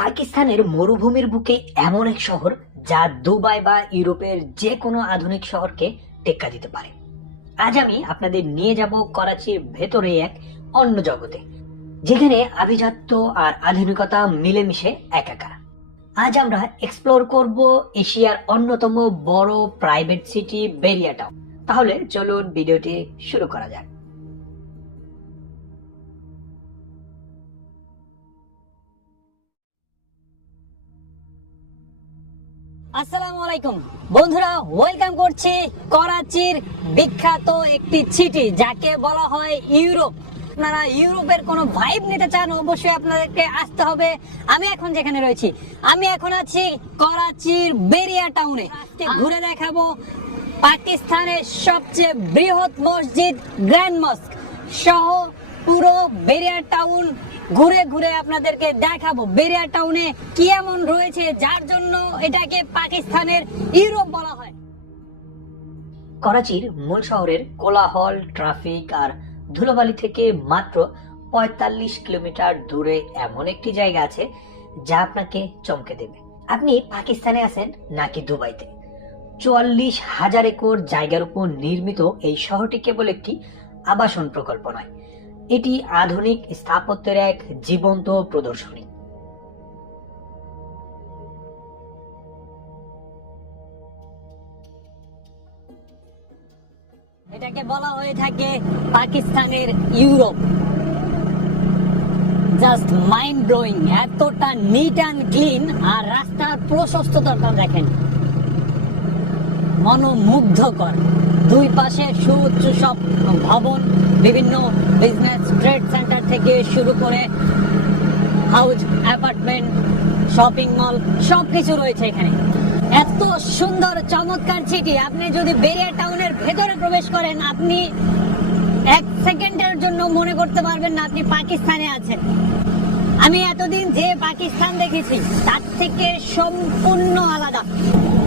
পাকিস্তানের মরুভূমির বুকে এমন এক শহর যা দুবাই বা ইউরোপের যে কোনো আধুনিক শহরকে টেক্কা দিতে পারে। আজ আমি আপনাদের নিয়ে যাব করাচির ভেতরে এক অন্য জগতে, যেখানে আভিজাত্য আর আধুনিকতা মিলেমিশে একাকার। আজ আমরা এক্সপ্লোর করব এশিয়ার অন্যতম বড় প্রাইভেট সিটি বেরিয়া টাউন। তাহলে চলুন ভিডিওটি শুরু করা যাক। আসসালামু আলাইকুম বন্ধুরা, ওয়েলকাম করছি করাচির বিখ্যাত একটি সিটি যাকে বলা হয় ইউরোপ। আপনারা ইউরোপের কোনো ভাইব নিতে চান, অবশ্যই আপনাদেরকে আসতে হবে। আমি এখন যেখানে রয়েছি, আমি এখন আছি করাচির বেরিয়া টাউনে। ঘুরে দেখাবো পাকিস্তানের সবচেয়ে বৃহৎ মসজিদ গ্র্যান্ড মস্ক সহ পুরো বেরিয়া টাউন ঘুরে ঘুরে আপনাদেরকে দেখাবো বেরিয়া টাউনে কি এমন রয়েছে যার জন্য এটাকে পাকিস্তানের ইউরোপ বলা হয়। করাচির মূল শহরের কোলাহল, ট্রাফিক আর ধুলোবালি থেকে মাত্র ৪৫ কিলোমিটার দূরে এমন একটি জায়গা আছে যা আপনাকে চমকে দেবে। আপনি পাকিস্তানে আছেন নাকি দুবাইতে? ৪৪,০০০ একর জায়গার উপর নির্মিত এই শহরটি কেবল একটি আবাসন প্রকল্প নয়, এটি আধুনিক স্থাপত্যের এক জীবন্ত প্রদর্শনী। এটাকে বলা হয়ে থাকে পাকিস্তানের ইউরোপ। জাস্ট মাইন্ড ব্লোয়িং, এতটা নিট অ্যান্ড ক্লিন, আর রাস্তার প্রশস্ততা দেখেন, মনোমুগ্ধকর। দুই পাশে সুউচ্চ সব ভবন, বিভিন্ন বিজনেস ট্রেড সেন্টার থেকে শুরু করে হাউস, অ্যাপার্টমেন্ট, শপিং মল সবকিছু রয়েছে এখানে। এত সুন্দর চমৎকার সিটি, আপনি যদি বেরিয়া টাউনের ভেতরে প্রবেশ করেন, আপনি এক সেকেন্ডের জন্য মনে করতে পারবেন না আপনি পাকিস্তানে আছেন। আমি এতদিন যে পাকিস্তান দেখেছি তার থেকে সম্পূর্ণ আলাদা।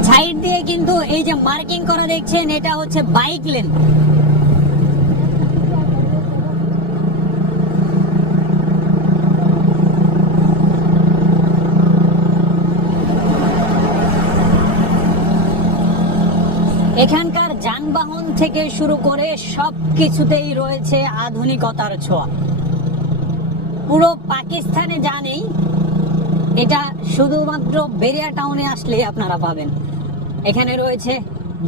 সাইড দিয়ে কিন্তু এই যে মার্কিং করা দেখছেন, এটা হচ্ছে বাইক লেন। এখানকার যানবাহন থেকে শুরু করে সবকিছুতেই রয়েছে আধুনিকতার ছোঁয়া। পুরো পাকিস্তানে জানেই এটা শুধুমাত্র বেরিয়া টাউনে আসলেই আপনারা পাবেন। এখানে রয়েছে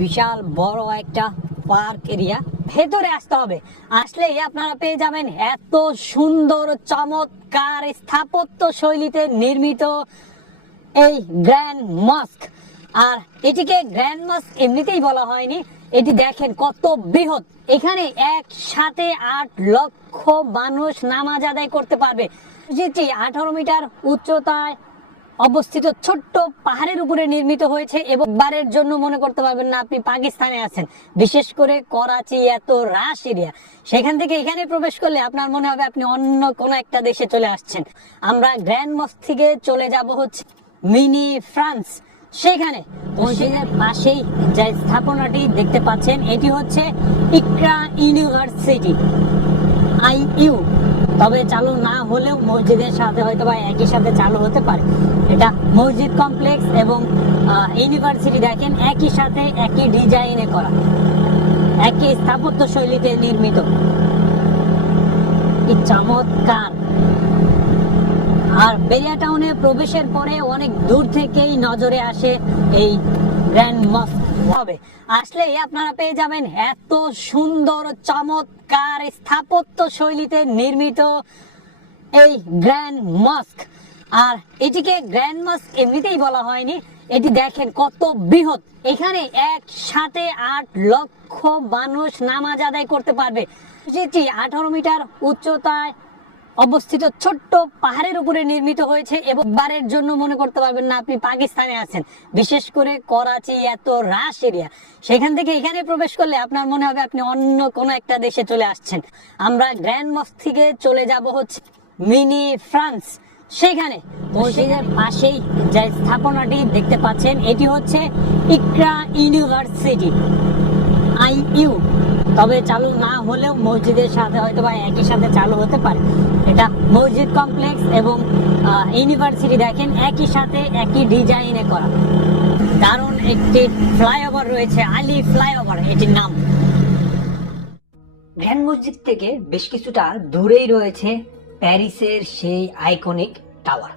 বিশাল বড় একটা পার্ক এরিয়া। ভেতরে আসতে হবে, আসলেই আপনারা পেয়ে যাবেন এত সুন্দর চমৎকার স্থাপত্য শৈলীতে নির্মিত এই গ্র্যান্ড মস্ক। আর এটিকে গ্র্যান্ড মস্ক এমনিতেই বলা হয়নি, এটি দেখেন কত বৃহৎ। এখানে একসাথে ৮ লক্ষ মানুষ নামাজ আদায় করতে পারবে। যেটি ১৮ মিটার উচ্চতায় অবস্থিত ছোট্ট পাহাড়ের উপরে নির্মিত হয়েছে, এবং বারের জন্য মনে করতে পারবেন না আপনি পাকিস্তানে আছেন। বিশেষ করে করাচি এত রাশ এরিয়া, সেখান থেকে এখানে প্রবেশ করলে আপনার মনে হবে আপনি অন্য কোনো একটা দেশে চলে আসছেন। আমরা গ্র্যান্ড মস্ক থেকে চলে যাব হচ্ছে মিনি ফ্রান্স। সেখানে মসজিদের পাশেই যে স্থাপনাটি দেখতে পাচ্ছেন, এটি হচ্ছে ইকরা ইউনিভার্সিটি, IU। তবে চালু না হলেও মসজিদের সাথে হয়তো বা একই সাথে চালু হতে পারে। এটা মসজিদ কমপ্লেক্স এবং ইউনিভার্সিটি দেখেন একই সাথে একই ডিজাইনে করা, একই স্থাপত্য শৈলীতে নির্মিত। কি চমৎকার! আর বেরিয়া টাউনে প্রবেশের পরে অনেক দূর থেকেই নজরে আসে এই গ্র্যান্ড মস্ক। হবে আসলেই আপনারা পেয়ে যাবেন এত সুন্দর চমৎকার স্থাপত্য শৈলীতে নির্মিত এই গ্র্যান্ড মস্ক। আর এটিকে গ্র্যান্ড মস্ক এমনিতেই বলা হয়নি, এটি দেখেন কত বৃহৎ। এখানে একসাথে ৮ লক্ষ মানুষ নামাজ আদায় করতে পারবে। যেটি ১৮ মিটার উচ্চতায় অবস্থিত ছোট্ট পাহাড়ের উপরে নির্মিত হয়েছে, এবং বারের জন্য মনে করতে পারবেন না আপনি পাকিস্তানে আছেন। বিশেষ করে করাচি এত রাশ এরিয়া, সেখান থেকে এখানে প্রবেশ করলে আপনার মনে হবে আপনি অন্য কোনো একটা দেশে চলে আসছেন। আমরা গ্র্যান্ড মস্ক থেকে চলে যাব হচ্ছে মিনি ফ্রান্স। সেখানে মসজিদের পাশেই যে স্থাপনাটি দেখতে পাচ্ছেন, এটি হচ্ছে ইকরা ইউনিভার্সিটি, IU। তবে চালু না হলেও মসজিদের সাথে হয়তো বা একই সাথে চালু হতে পারে। এটা মসজিদ কমপ্লেক্স এবং ইউনিভার্সিটি দেখেন একই সাথে একই ডিজাইনে করা। দারুণ একটি ফ্লাইওভার রয়েছে, আলী ফ্লাইওভার এটির নাম। গ্র্যান্ড মসজিদ থেকে বেশ কিছুটা দূরেই রয়েছে প্যারিসের সেই আইকনিক টাওয়ার,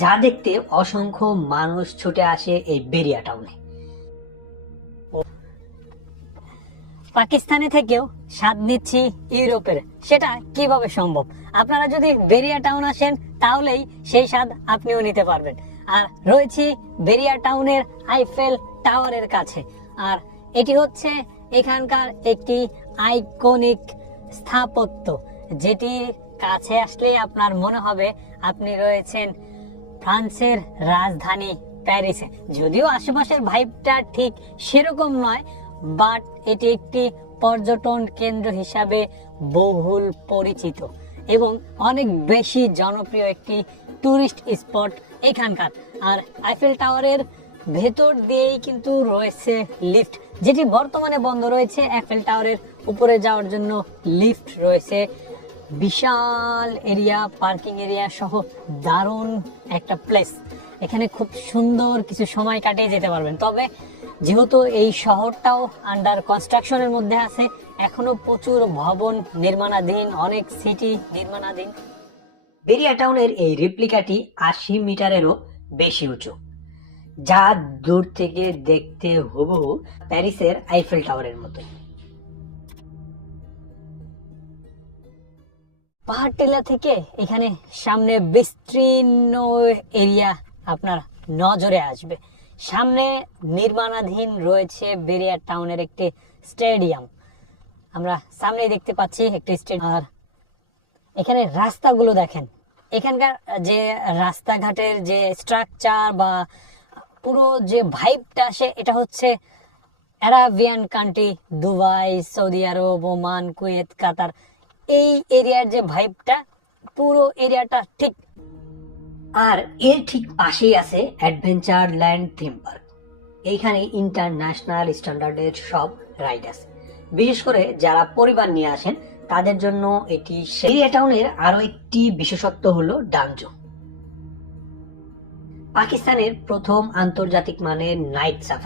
যা দেখতে অসংখ্য মানুষ ছুটে আসে এই বেরিয়া টাউনে। পাকিস্তানে থেকেও স্বাদ নিচ্ছি ইউরোপের, সেটা কিভাবে সম্ভব? আপনারা যদি বেরিয়া টাউন আসেন তাহলেই সেই স্বাদ আপনিও নিতে পারবেন। আর রয়েছি বেরিয়া টাউনের আইফেল টাওয়ারের কাছে, আর এটি হচ্ছে এখানকার একটি আইকনিক স্থাপত্য, যেটি কাছে আসলে আপনার মনে হবে আপনি রয়েছেন ফ্রান্সের রাজধানী প্যারিসে। যদিও আশেপাশের ভাইবটা ঠিক সেরকম নয়, বাট এটি একটি পর্যটন কেন্দ্র হিসাবে বহুল পরিচিত এবং অনেক বেশি জনপ্রিয় একটি টুরিস্ট স্পট এখানকার। আর আইফেল টাওয়ারের ভেতর দিয়েই কিন্তু রয়েছে লিফট, যেটি বর্তমানে বন্ধ রয়েছে। আইফেল টাওয়ারের উপরে যাওয়ার জন্য লিফট রয়েছে, বিশাল এরিয়া, পার্কিং এরিয়া সহ দারুণ একটা প্লেস। এখানে খুব সুন্দর কিছু সময় কাটিয়ে যেতে পারবেন। তবে যেহেতু এই শহরটাও আন্ডার কনস্ট্রাকশনের মধ্যে আছে, এখনো প্রচুর ভবন নির্মাণাধীন, অনেক সিটি নির্মাণাধীন। বেরিয়া টাউনের এই রেপ্লিকাটি 80 মিটারেরও বেশি উঁচু, যা দূর থেকে দেখতে হুবহু প্যারিসের আইফেল টাওয়ারের মতো। পাহাড় টিলা থেকে এখানে সামনে বিস্তীর্ণ এরিয়া আপনার নজরে আসবে। সামনে নির্মাণাধীন রয়েছে বেরিয়া টাউনের একটি স্টেডিয়াম, আমরা সামনে দেখতে পাচ্ছি একটি স্টেডিয়াম। আর এখানে রাস্তাগুলো দেখেন, এখানকার যে রাস্তাঘাটের যে স্ট্রাকচার বা পুরো যে ভাইবটা আসে, এটা হচ্ছে আরাবিয়ান কান্ট্রি, দুবাই, সৌদি আরব, ওমান, কুয়েত, কাতার, এই এরিয়ার যে ভাইবটা, পুরো এরিয়াটা ঠিক। আর এর ঠিক পাশেই আছে অ্যাডভেঞ্চার ল্যান্ড থিম পার্ক। এইখানে ইন্টারন্যাশনাল স্ট্যান্ডার্ডের সব রাইড আছে, বিশেষ করে যারা পরিবার নিয়ে আসেন তাদের জন্য এটি। বেরিয়া টাউনের আরো একটি বিশেষত্ব হলো ডানজো, পাকিস্তানের প্রথম আন্তর্জাতিক মানের নাইট সাফারি।